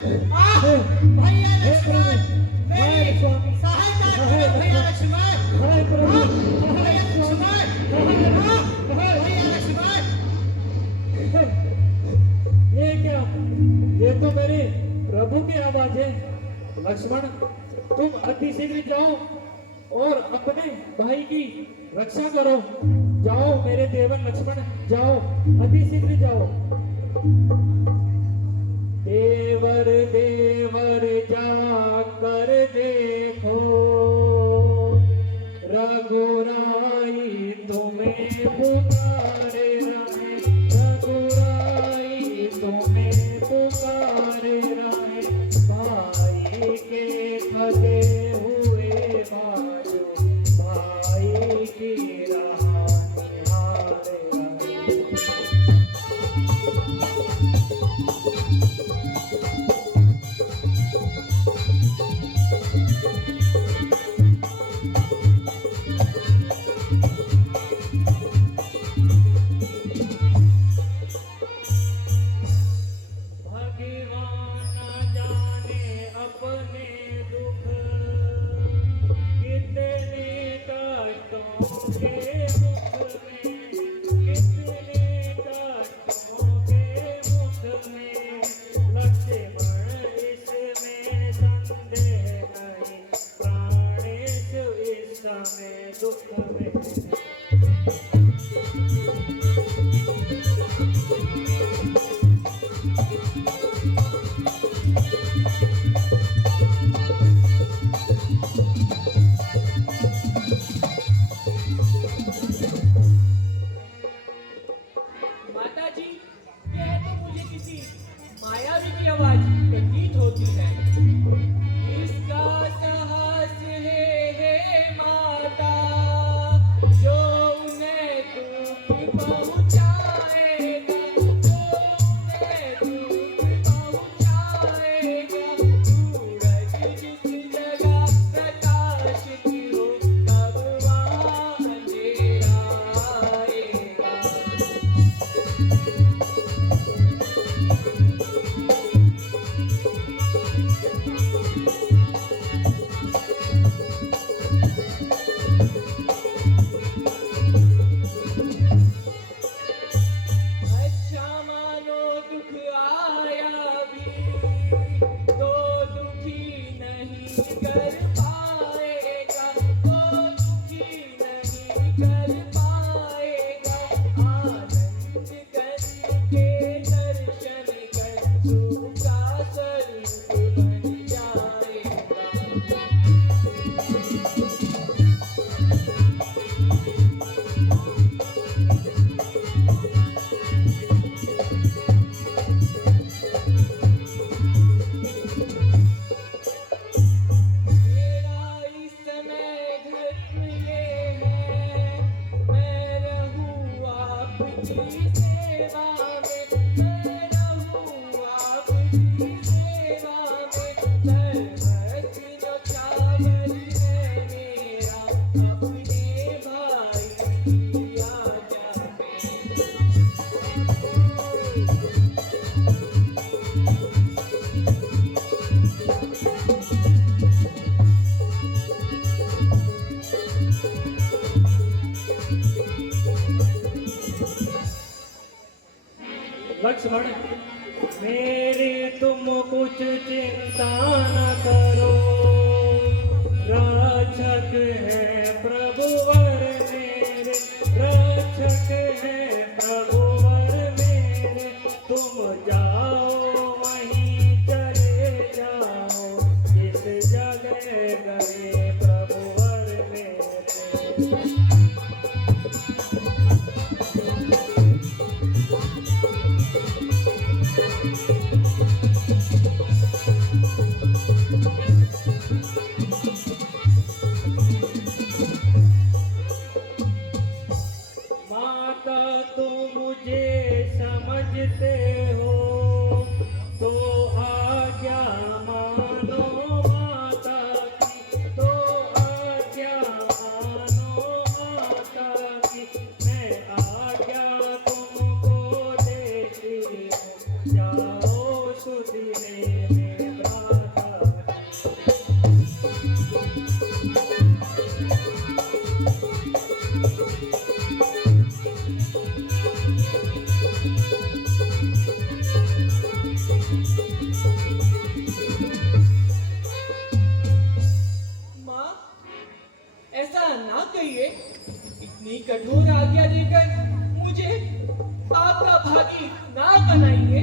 भैया लक्ष्मण मेरी सहायता करो भैया लक्ष्मण। भैया लक्ष्मण भैया लक्ष्मण। ये क्या? ये तो मेरे प्रभु की आवाज है। लक्ष्मण तुम अति शीघ्र जाओ और अपने भाई की रक्षा करो। जाओ मेरे देवर लक्ष्मण, जाओ अति शीघ्र जाओ। देवर देवर जाकर देखो, रघुराई तुम्हें पुकारे रहे, रघुराई तुम्हें पुकारे रहे। भाई के फते हुए बाजू, भाई की राह निहारे रहे। मायावी की आवाज प्रतीत होती है। इसका साहस है हे माता, जो उन्हें दुख पहुंचाएगा, जो उन्हें दुख पहुंचाएगा। सूरज जिस जगह प्रकाशित हो, तब वहाँ अंधेरा आएगा। लक्ष्मण मेरी तुम कुछ चिंता न करो, रक्षक है प्रभुवर मेरे, रक्षक है प्रभुवर मेरे। तुम जाओ वहीं चले जाओ, जिस जगह गए प्रभुवर मेरे। कठोर आज्ञा देकर मुझे आपका भागी ना बनाइए।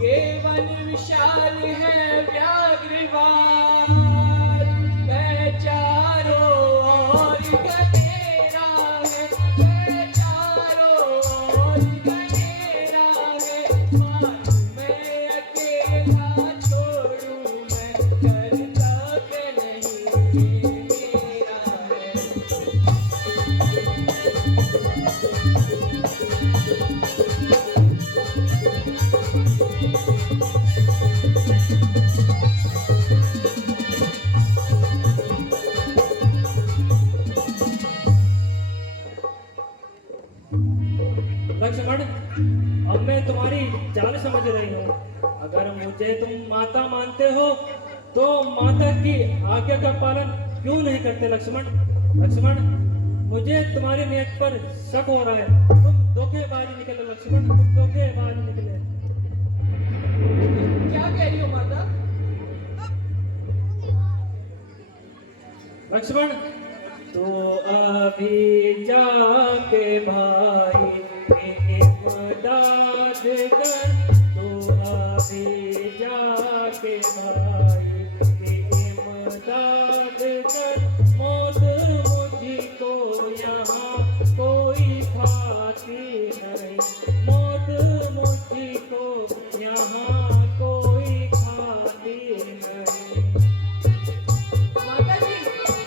ये वन विशाल है व्याघ्रवाद, वह चारों ओर घनेरा है, वह चारों ओर घनेरा है। मानूं मैं अकेला छोड़ूं मैं, कर्तव्य नहीं मेरा है। लक्ष्मण, अब मैं तुम्हारी चाल समझ रही हूँ। अगर मुझे तुम माता मानते हो तो माता की आज्ञा का पालन क्यों नहीं करते लक्ष्मण? लक्ष्मण, मुझे तुम्हारी नियत पर शक हो रहा है। तुम धोखेबाज निकले लक्ष्मण, तुम धोखेबाज निकले। क्या कह रही हो माता? लक्ष्मण, तो अभी जाके भाई इमदाद कर, तो अभी जाके भाई इमदाद कर। मौत मुझको यहाँ कोई खाती नहीं, मौत मुझको यहाँ कोई खाती नहीं। माता जी,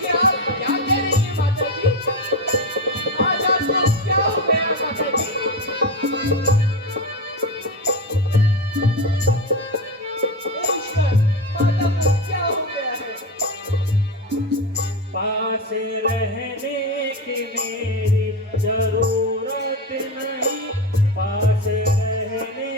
क्या क्या कह रही हैं माता जी? आज आपको क्या हो गया माता जी? हे ईश्वर, माता को क्या हो गया है? पास रहने की मेरी जरूरत नहीं, पास रहने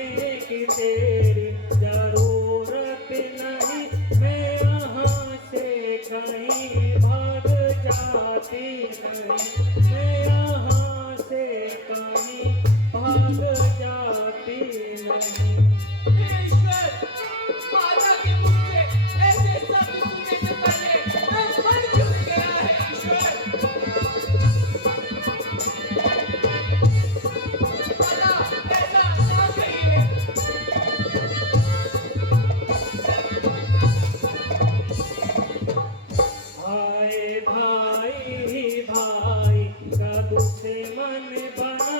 की तेरी जरूरत नहीं। मैं यहाँ से कहीं भाग जाती नहीं, मैं यहाँ से कहीं भाग जाती नहीं। हे ईश्वर, माता के मुख से ऐसे शब्द सुनने से पहले मैं मर क्यों गया है ईश्वर? माता, ऐसा ना कहिए। हाय भाई भाई का दुश्मन बना,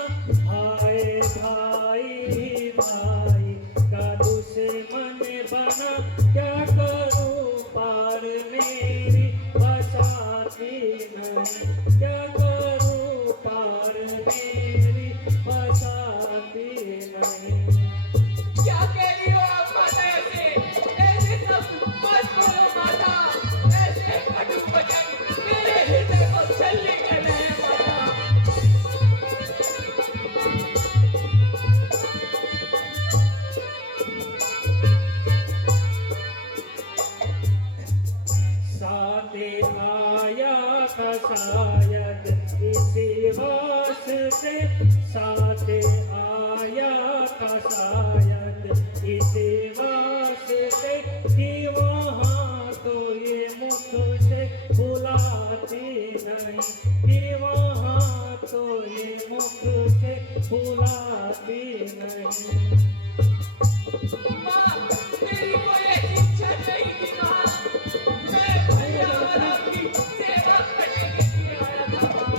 हाय भाई भाई का दुश्मन बना। क्या करूं पार मेरी बसाती नहीं, क्या करूं पार मेरी बसाती नहीं। क्या कह रही हो आप माता ऐसे? ऐसे शब्द मत बोलो माता। ऐसे कटु वचन मेरे हृदय को छलनी कर रहे हैं माता। साथे आया था शायद इसी वास्ते, साथे आया था शायद इसी वास्ते। कि वहाँ तो ये मुख से बुलाती नहीं, कि वहाँ तो ये मुख से बुलाती नहीं। माँ, मेरी कोई ऐसी इच्छा नहीं थी माँ। मैं भैया और आपकी सेवा करने के लिए आया था माँ।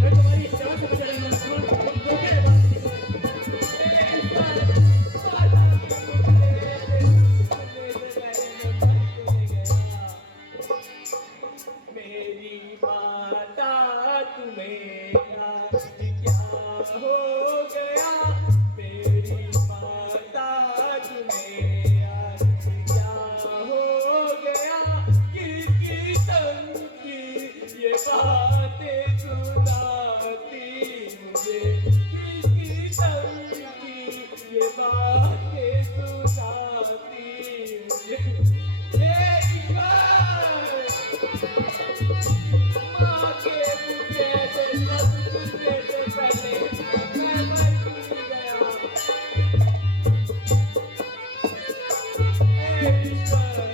मैं तुम्हारी चाल समझ रही हूँ लक्ष्मण, तुम धोखेबाज निकले। हे ईश्वर, माता के मुख से ऐसे सुनने से पहले मैं मर क्यों गया? मेरी माता, तुम्हें आज क्या हो गया? मेरी माता, तुम्हें आज क्या हो गया? किसकी संग की ये बातें सुनाती मुझे? किसकी संग की ये बातें सुनाती मुझे? हे ईश्वर, माँ के मुँह से ऐसे शब्द सुनने से पहले मैं मर क्यों गया? हे ईश्वर,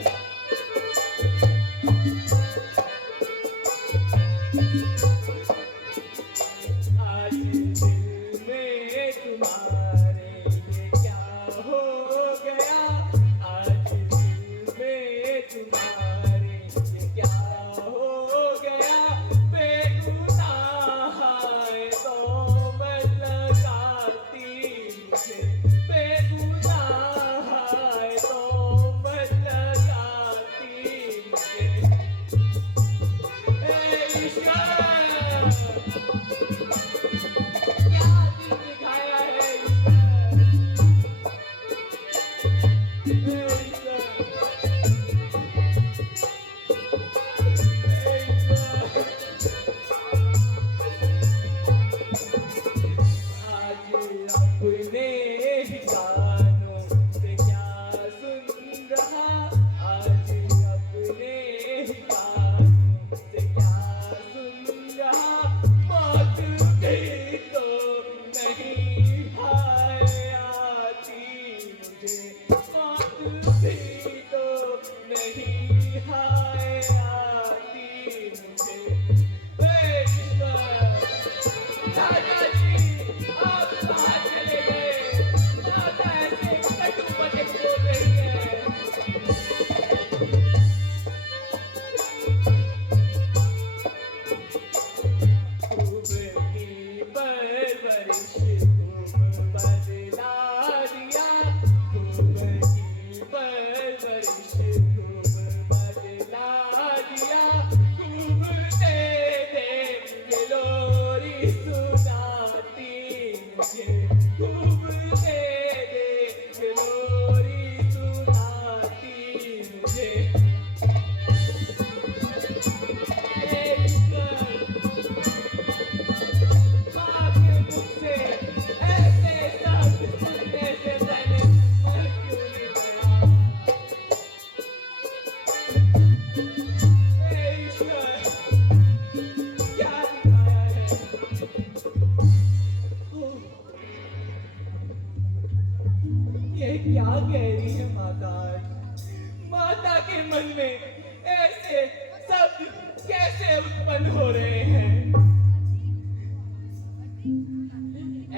उत्पन्न हो रहे हैं।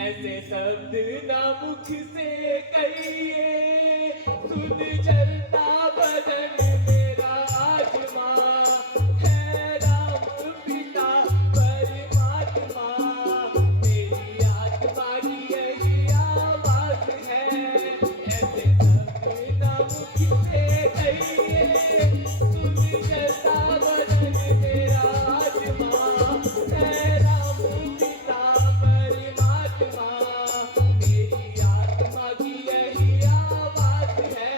ऐसे शब्द ना मुख से कहिए, सुन चलता बदन मेरा आत्मा है राम पिता परमात्मा, मेरी आत्मा की यही आवाज है। ऐसे शब्द ना मुख से कहिए, सुन चलता बदन मेरा आत्मा है राम पिता परमात्मा, मेरी आत्मा की यही आवाज है।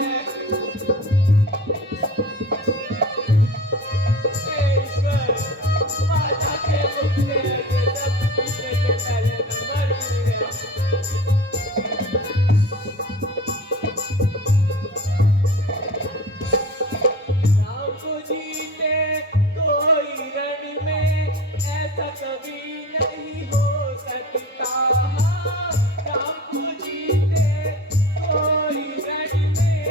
ईश्वर माता के मुख से ये सब पूछने से पहले मैं मर भी गया। राम को जीते कोई रण में ऐसा कभी नहीं हो सकता। राम को जीते कोई रण में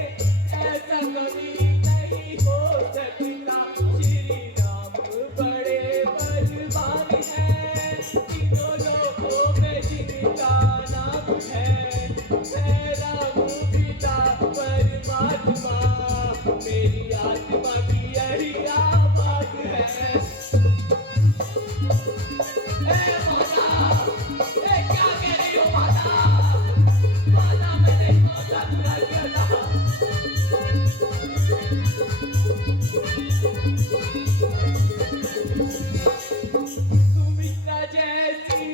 ऐसा कभी नहीं हो सकता। श्री राम बड़े बलवान हैं, तीनों लोकों में जिनका नाम है राम पिता परमात्मा, मेरी आत्मा की यही आवाज है। ए माता, ए क्या कह रही हो माता? माता मैंने माता बुरा किया था। सुमित्रा जैसी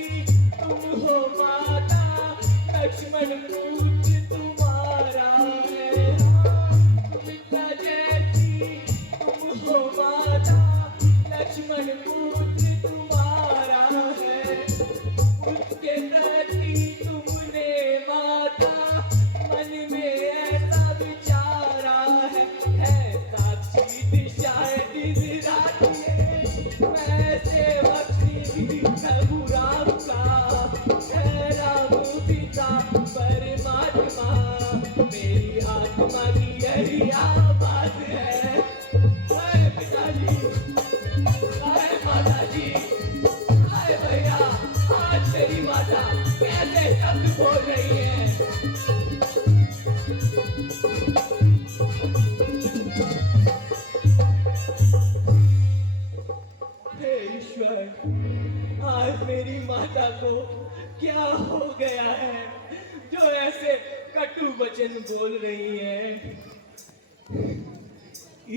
तुम हो माता, लक्ष्मण पुत्र तुम्हारा है। सुमित्रा जैसी तुम हो माता, लक्ष्मण पुत्र तुम्हारा है। उसके प्रति तुमने माता मन में ऐसा विचारा है साक्षी दिशाएं दिन रात ये, वैसे भक्ति भी प्रभु राम का है राम पिता परमात्मा, मेरी आत्मा की यही आवाज है। हाय पिताजी, हाय माताजी, हाय भैया, आज तेरी माता कैसे शब्द बोल रही है। हे ईश्वर, आज मेरी माता को क्या हो गया है जो ऐसे कटु वचन बोल रही है।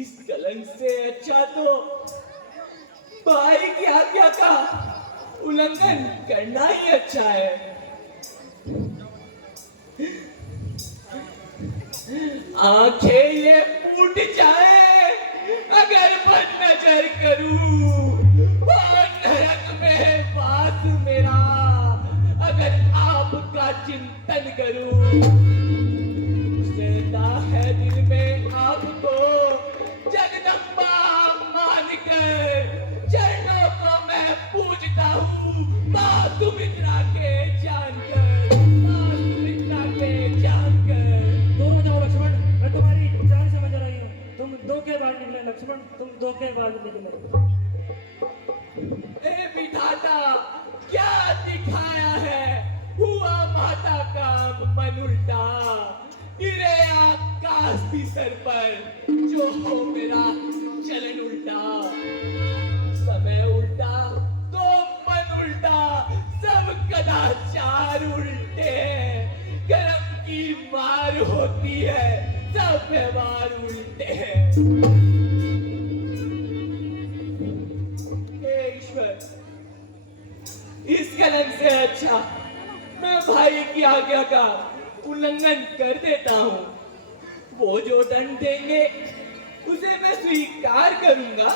इस कलंक से अच्छा तो भाई की आज्ञा का उल्लंघन करना ही अच्छा है। आंखें ये फूट जाए अगर बद नजर करूं, और नरक में वास मेरा अगर आपका चिंतन करूं। सदा है दिल में आपको जगदम्बा मानकर, चरणों को मैं पूजता हूँ माँ सुमित्रा के जानकर, माँ सुमित्रा के जानकर। दूर हो जाओ लक्ष्मण, मैं तुम्हारी चाल समझ रही हूँ। तुम धोखेबाज निकले लक्ष्मण, तुम धोखेबाज निकले। ए विधाता, क्या दिखाया है? हुआ माता का मन उल्टा, गिरे आकाश भी सर पर, जो हो मेरा चलन उल्टा। समय उल्टा तो मन उल्टा, सब कदाचार उल्टे हैं। कर्म की मार होती है, सब व्यवहार उल्टे हैं। हे ईश्वर, इस कलंक से अच्छा मैं भाई की आज्ञा का उल्लंघन कर देता हूँ। वो जो दंड देंगे उसे मैं स्वीकार करूंगा।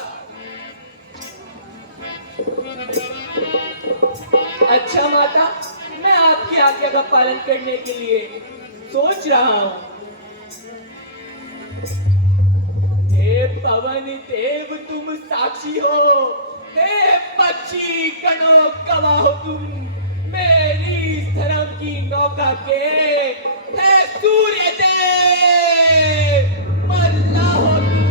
अच्छा माता, मैं आपकी आज्ञा का पालन करने के लिए सोच रहा हूँ। हे पवन देव तुम साक्षी हो, हे पक्षी कणों गवाह हो तुम, मेरी इस धर्म की नौका के है सूर्य देव मल्ला हो तुम।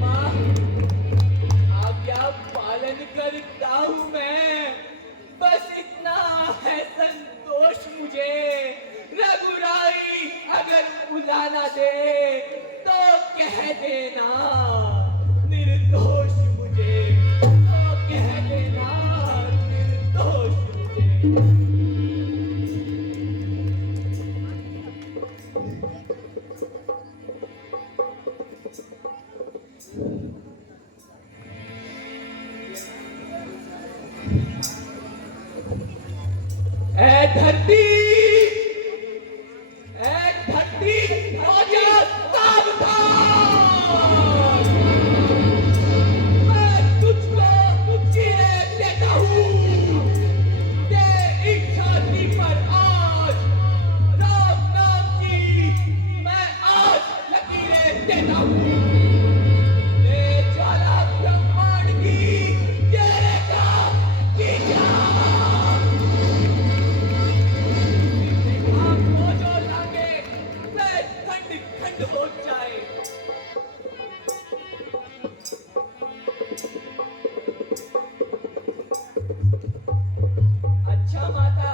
माँ बुलाना दे तो कह देना निर्दोष मुझे, तो कह देना निर्दोष मुझे। ऐ धरती, ऐ धरती हो जा सावधान। मैं तुझको तुझे देता हूँ, ये इस छाती पर आज राम नाम की मैं आज लकीरें देता हूँ। ये ज्वाला ब्रह्मांड की ये रेखा की जा। आपको जो लागे वह खंड खंड हो जाए। अच्छा माता,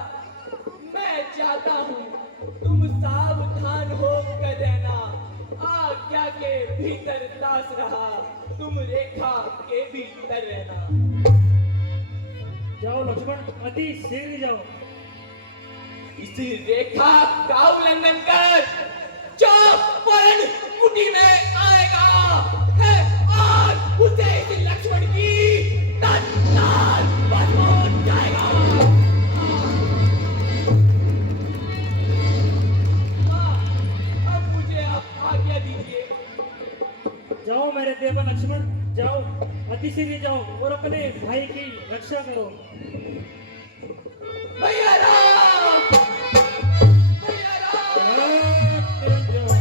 मैं जाता हूँ, तुम सावधान होकर रहना। आज्ञा के भीतर दास रहा, तुम रेखा के भीतर रहना। जाओ लक्ष्मण, अति शीघ्र जाओ। इसी रेखा का उल्लंघन कर जो परण मुट्ठी में आएगा है आज उसे इस लक्ष्मण की तत्काल बस हो जाएगा। अब मुझे आप आज्ञा दीजिए। जाओ मेरे देवा लक्ष्मण, जाओ, अति शीघ्र जाओ और अपने भाई की रक्षा करो। भैया राम, भैया राम। जय निरंजन।